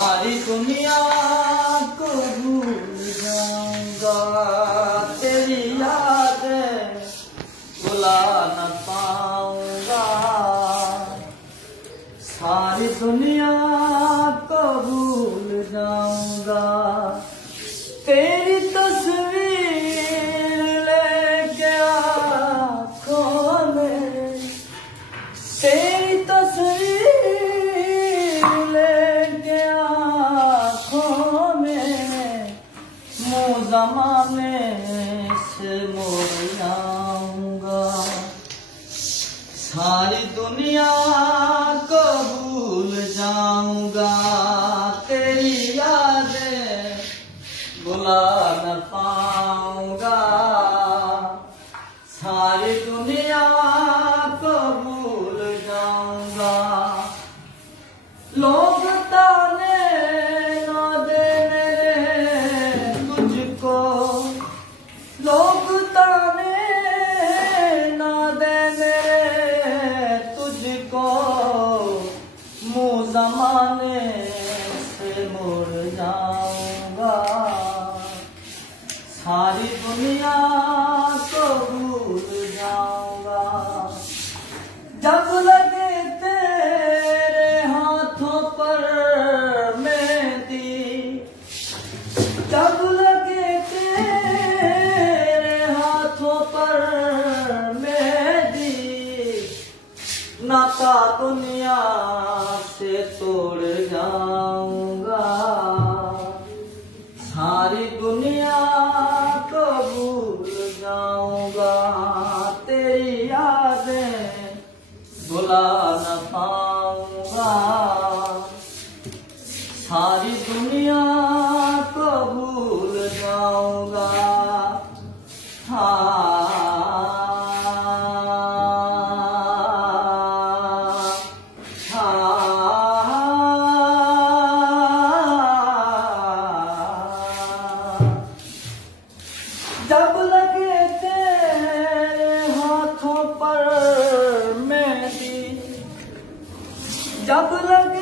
सारी दुनिया को भूल जाऊंगा, तेरी यादें भुला न पाऊंगा। सारी दुनिया को भूल जाऊंगा, तेरी तस्वीर लेके आँखों में, तेरी तस्वीर लेके आँखों में, मुँह ज़माने से मोड़ जाऊंगा। सारी दुनिया को भूल जाऊंगा, तेरी यादें भुला न पाऊंगा। सारी दुनिया को भूल जाऊंगा। लोग ताने न दे मेरे तुझको, लोग ताने न दे मेरे तुझको, मुँह ज़माने से मुड़ जाऊंगा। सारी दुनिया को भूल जाऊंगा। जब लगे तेरे हाथों पर मेहंदी, जब लगे तेरे हाथों पर मेहंदी, नाता दुनिया से तोड़ जाऊंगा। सारी दुनिया को भूल जाऊंगा, तेरी यादें भुला न पाऊंगा। सारी दुनिया को भूल जाऊंगा। जब लगे तेरे हाथों पर मेहंदी, जब लगे